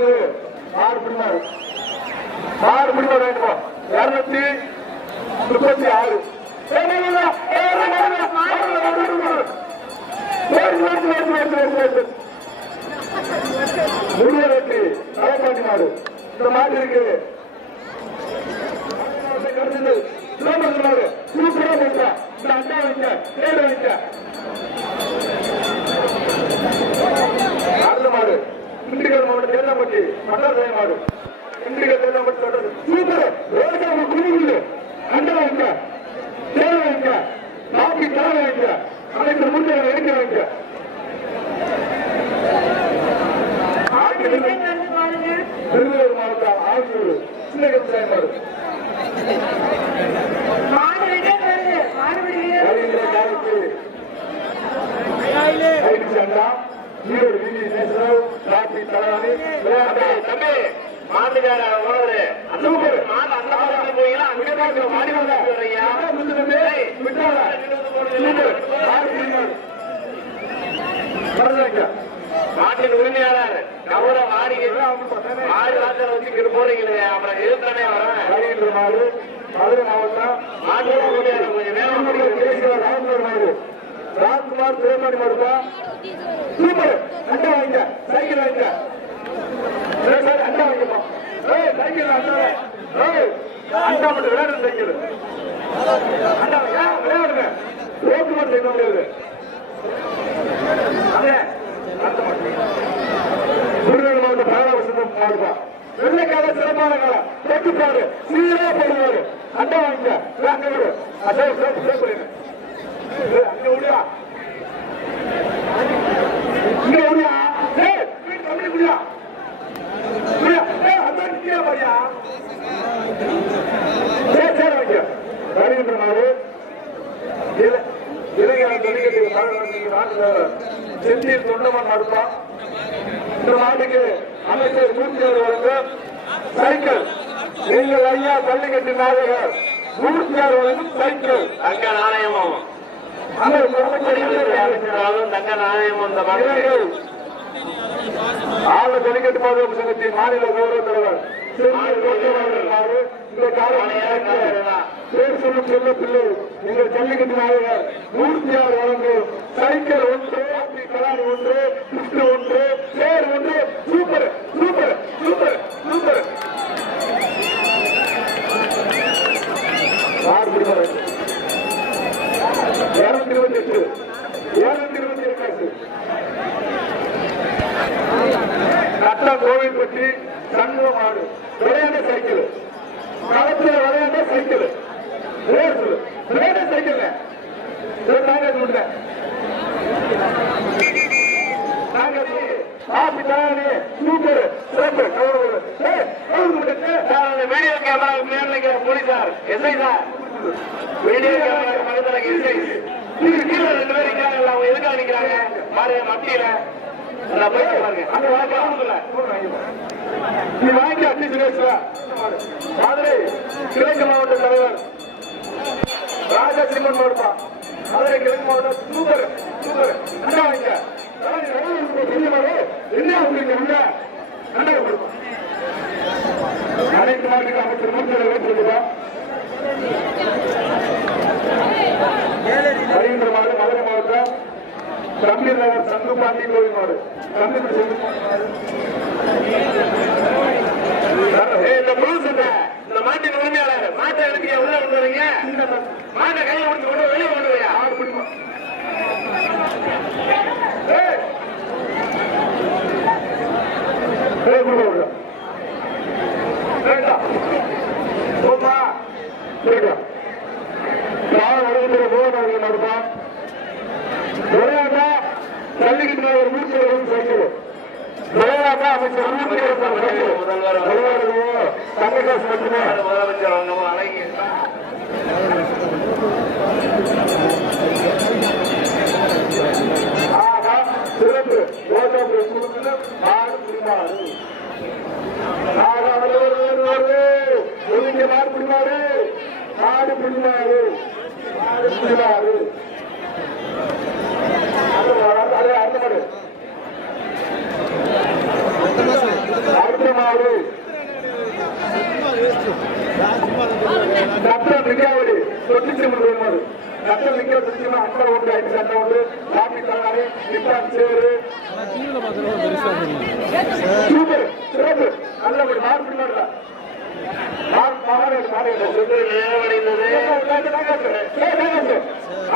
வந்து ஆறு பிடிமாறு ஆறு பிடிமாறு வேண்டுமா இருநூத்தி முப்பத்தி ஆறு முடிய வெற்றி களப்பாண்டி மாடு இந்த மாடு இருக்கு சூப்பரா வைக்க இந்த அண்டா வைக்க ஏழு தொடர்பட்டு மன்னர் தயமாடு இந்திரிக தொடர்பட்டு தொடர்பு சூப்பர். ஓடுகாம குழுவுண்டு அண்டா வைக்க தேவை வைக்க நாக்கி தேவை வைக்க அனைத்து முன்னை எடுக்க வைக்க திருநெல்வேலி மாவட்டம் ஆகியோர் சின்னகம் தயமாடு ராசி தலைவனி தம்பி மாட்டுக்கார ஓனரு அந்த மாடு அந்த மாதிரி போயில அங்கே மாடி வரையா மாட்டின் உரிமையாளர் கவர வாடிக்கை மாடு வாசல் வச்சுக்கிட்டு போறீங்களே அப்புறம் எழுத்தனே வரேன். வருகின்ற மாடு மதுரை மாவட்டம் மாட்டோட உரிமையாளர் கொஞ்சம் வேணும் பேசுகிற ராஜ்குமார் மாடு ராஜ்குமார் திருமணி மருத்துவ சூப்பர் அட்டை வாங்கிக்க உள்ள காலம் சிறப்பான காலம் தட்டுப்பாடு சீரா போடுவாரு. அட்டை வாங்க அங்க விடு அட்டை அங்க விடுவா இங்க விடுவா தமிழ் விடுவா செந்தில் தொண்டமன் அடுப்பான் இந்த நாட்டுக்கு அமைச்சர் மூர்த்தியர் அவர்களும் சைக்கிள். நீங்கள் ஐயா பள்ளிக்கட்டு நாயகர் மூர்த்தியார் அவர்களும் சைக்கிள். தங்க நாணயமும். அந்த மனிதர்கள் ஆள ஜல்லிக்கட்டு பாதுகாப்பு சங்கத்தின் மாநில கௌரவ தலைவர் பேர் சொல்லும் செல்ல பிள்ளை எங்கள் ஜல்லிக்கட்டு நாயகர் மூர்த்தியார் வழங்கும் சைக்கிள் ஒன்று. ஆப்பி ஒன்று கிஃப்ட் ஒன்று பேர் ஒன்று. சூப்பர் சூப்பர் சூப்பர் சூப்பர் யார் பிடிப்பாரு இருநூத்தி இருபத்தி எட்டு. இருநூத்தி இருபத்தி எட்டு காசு நட்டா கோவில்பட்டி சண்முக மாடு விளையாட்ட சைக்கிள். களத்துல விளையாட்ட சைக்கிள். ரேஸ் விளையாட்ட சைக்கிள் சொல்றேன் நாங்க ஆப்பி தானே super government sir video camera மேல நிக்கிற போலீசார் எஸ்ஐ சார். வீடியோ கேமரா பக்கத்துல எஸ்ஐ நீங்க கீழே ரெண்டு பேர் நிக்கிறாங்கல்ல அவங்க எதுக்காக நிக்கிறாங்க? பாரு மத்தியில. நான் போய் பாருங்க. அங்க வாங்க. நீ வாங்கி அத்தி சுரேஷ்வா மதுரை கிழக்கு மாவட்ட தலைவர். ராஜா சிம்மன் மாவட்டம் மதுரை கிழக்கு மாவட்டம் சூப்பர் சூப்பர். வாங்க. கொடுத்தா ரெண்டாவது கொடுக்கும் அனைத்து மாவட்டத்தில் அமைச்சர் மூர்த்தியோட வைத்திருக்கிறோம். மாடு மதுரை மாவட்டம் தம்பி நகர் சங்கு பாண்டி கோவில் மாடு. தம்பி இந்த மாட்டின் உரிமையாளர் மாட்டை எடுத்து உள்ள கொண்டு வரீங்க மாட்டை கையை கொண்டு வெளியே கொண்டு வரையா அவர் பிடிக்கும் அமைச்சர் தங்ககாசு மட்டுமே சிறப்பு ஓட்டோபுரி சுருக்கு ஆறு பிடிமாறு மாடு பிடிமாறு மாடு பிடிமாறு மாடு பிடிமாறு டாக்டர் நிக்காவடி தொட்டிச்சு முடியாது டாக்டர் நிக்க தொட்டிச்சுனா அக்கறை உண்டு ஐந்து சண்டை உண்டு காப்பி தரானே நிப்பான் சேரு. சூப்பர் சிறப்பு. நல்லபடி மார்க் பண்ணுறா நிறைவடைந்தது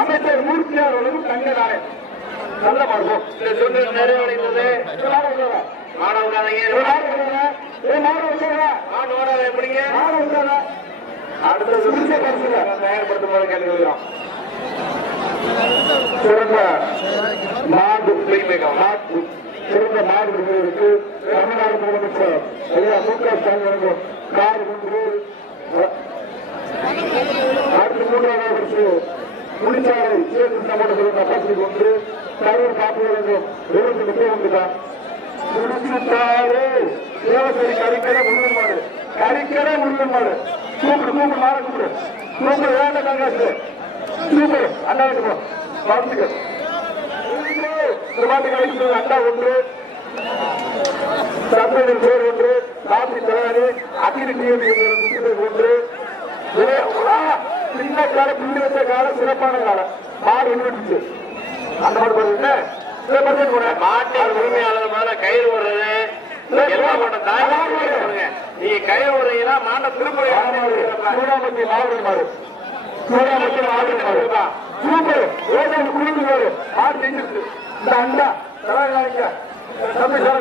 அமைச்சர் மூர்த்தியார் அவர்களும் தங்கதானே நல்ல மார்க்கம் இந்த சுற்று நிறைவடைந்தது மாணவர்கள் மாடு ஓடாத எப்படிங்க அடுத்தது தயார்படுத்தும் போது கேட்டுக்கிறோம் சிறந்த மாடு மாடு. சிறந்த மாடு விருதுகளுக்கு தமிழ்நாடு முதலமைச்சர் ஐயா மு க ஸ்டாலின் அவர்கள் கார் ஒன்று அடுத்த மூன்றாவது வருஷ முடிச்சாலை சேர்த்து சம்பந்த சிறந்த பத்திரிகை ஒன்று தலைவர் காப்பு வழங்கும் இருபத்தி முப்பது ஒன்று தான். முடிச்சுட்டாரு தேவசரி கறிக்கடை முருகன் மாடு கறிக்கடை முருகன் மாடு கூப்பிடு கூப்பிடு மாற கூப்பிடு கூப்பிடு வேண்டாம் தங்காசு சூப்பர் அண்ணா வீட்டு வாழ்த்துக்கள். இந்த மாட்டுக்கு அழைக்கிறது அண்ணா ஒன்று. சந்திரன் பேர் ஒன்று. காப்பி தலைவரி. அகில டிஎம்பி ஒன்று. சின்ன காலம் பின்னி வச்ச காலம் சிறப்பான காலம். மாடு ஒன்று அந்த மாடு பாருங்க மாட்டின் உரிமையாளர் மேல கயிறு ஓடுறது எல்லாம் போட்ட தாய் நீங்க கயிறு ஓடுறீங்கன்னா மாட்டை திருப்பி சூடாமத்தி மாவட்டம் மாடு சூடாமத்தி மாவட்டம் மாடு சூப்பர். ஓடாது குளிர்ந்து மாடு மாடு செஞ்சிருக்கு. இந்த அண்டா தலைவங்க தம்பி சார்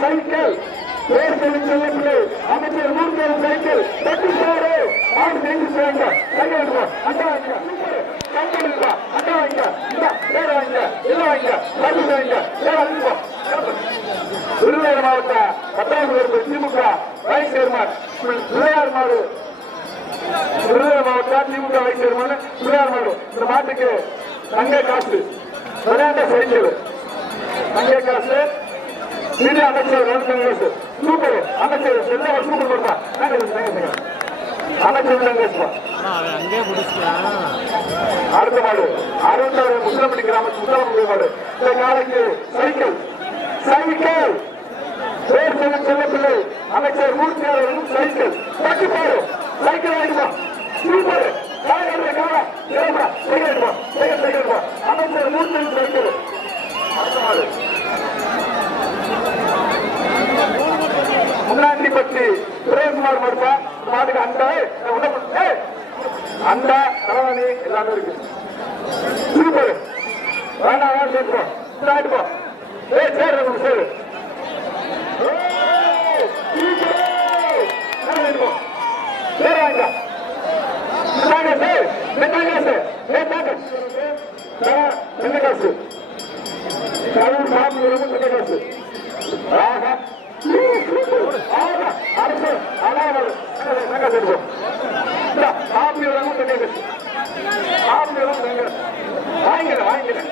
சைக்கிள். பேர் பிள்ளை. அமைச்சர் மூர்த்தியாளர் சைக்கிள் தட்டி போடு ஆடு செஞ்சு போங்க கையை எடுப்போம் அண்டா வாங்க சூப்பர் கையை எடுப்பா அண்டா வாங்க இந்த பேர் வாங்க இல்ல வாங்க தட்டி வாங்க பேர் வாங்கிப்போம் விருதுநகர் மாவட்ட பத்தாம் வகுப்பு திமுக வைஸ் சேர்மன் பிள்ளையார் மாடு விருதுநகர் மாவட்ட திமுக வைஸ் சேர்மன் பிள்ளையார் மாடு இந்த மாட்டுக்கு தங்க காசு விளையாண்ட சைக்கிள் தங்க காசு நிதி அமைச்சர் ரவிசங்கர் சூப்பர். அமைச்சர் செல்ல சூப்பர் கொடுப்பா அமைச்சர் அடுத்த மாடு. அறுபத்தாறு முஸ்லமணி கிராமத்து முஸ்லாமணி மாடு. இந்த நாளைக்கு சைக்கிள். சைக்கிள். பேர் சொல்லும் செல்ல பிள்ளை அமைச்சர் மூர்த்தியாளர்களும் சைக்கிள். தட்டி பாரு சைக்கிள் வாங்கிப்போம் சூப்பர். காலையில் காலா இறப்பா சைக்கிள் எடுப்போம் சைக்கிள் சைக்கிள் எடுப்போம் அமைச்சர் மூர்த்தியாளர் சைக்கிள் அடுத்த மாடு முன்னாடி பற்றி பிரேம்குமார் மறுப்பா மாட்டுக்கு அண்டா உன்ன அண்டா தலைவாணி எல்லாமே இருக்கு சூப்பர் வேண்டாம் வேண்டாம் சேர்ப்போம் ஸ்டார்ட் போ ஏ சேரு உங்களுக்கு சேரு சேர். வாங்க தாங்க சார் தாங்க சார். ஏ தாங்க ரெண்டு காசு கடவுள் சாமி வரும் ரெண்டு காசு ஆஹா ஆஹா அரசு அனாமல் தாங்க சேர்ப்போம். சாமி வரும் ரெண்டு காசு சாமி வரும் ரெண்டு வாங்கிக்கிறேன் வாங்கிக்கிறேன்